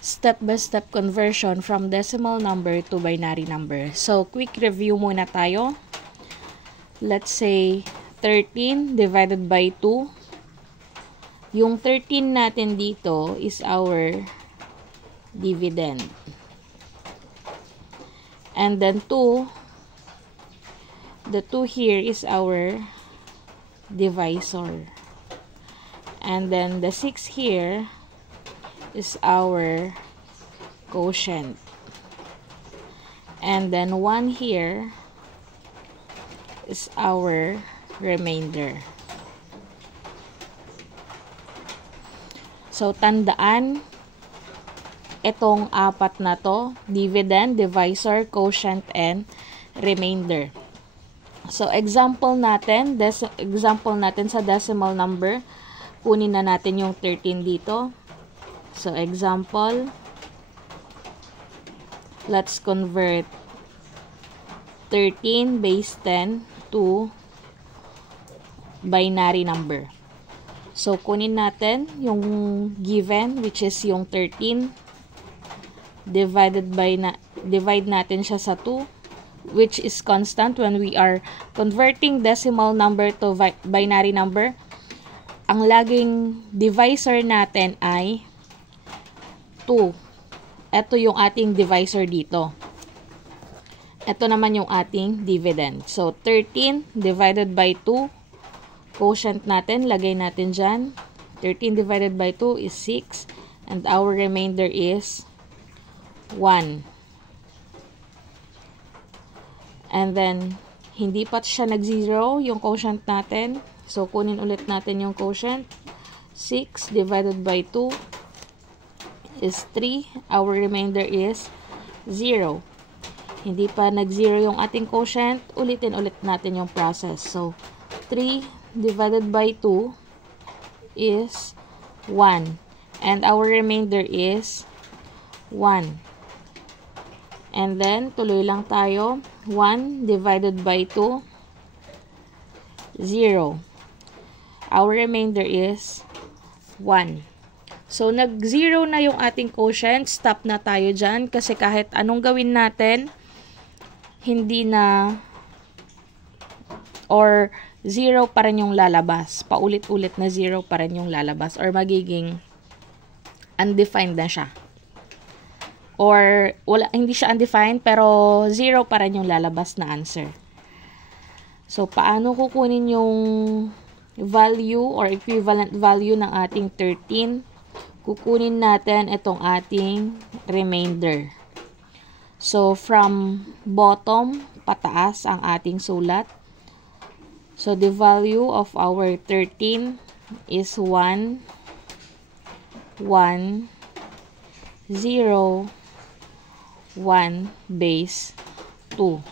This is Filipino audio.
step-by-step conversion from decimal number to binary number. So, quick review muna tayo. Let's say 13 divided by 2. Yung 13 natin dito is our dividend. And then 2, the 2 here is our divisor. And then the 6 here is our quotient. And then 1 here is our remainder. So, tandaan, itong apat na to, dividend, divisor, quotient, and remainder. So, example natin sa decimal number, kunin na natin yung 13 dito. So, example, let's convert 13 base 10 to binary number. So, kunin natin yung given, which is yung 13, divide natin siya sa 2, which is constant when we are converting decimal number to binary number. Ang laging divisor natin ay 2. Ito yung ating divisor dito. Ito naman yung ating dividend. So, 13 divided by 2. Quotient natin, lagay natin dyan. 13 divided by 2 is 6. And our remainder is 1. And then, hindi pa siya nag-0 yung quotient natin. So, kunin ulit natin yung quotient. 6 divided by 2 is 3. Our remainder is 0. Hindi pa nag-0 yung ating quotient. Ulitin ulit natin yung process. So, 3 divided by 2 is 1. And our remainder is 1. And then, tuloy lang tayo. 1 divided by 2, 0. Our remainder is 1. So, nag-0 na yung ating quotient. Stop na tayo dyan. Kasi kahit anong gawin natin, hindi na, or 0 pa rin yung lalabas. Paulit-ulit na 0 pa rin yung lalabas. Or magiging undefined na siya. Or hindi siya undefined, pero 0 pa rin yung lalabas na answer. So, paano kukunin yung value or equivalent value ng ating 13? Kukunin natin itong ating remainder. So, from bottom, pataas ang ating sulat. So, the value of our 13 is 1, 1, 0, 1 base 2.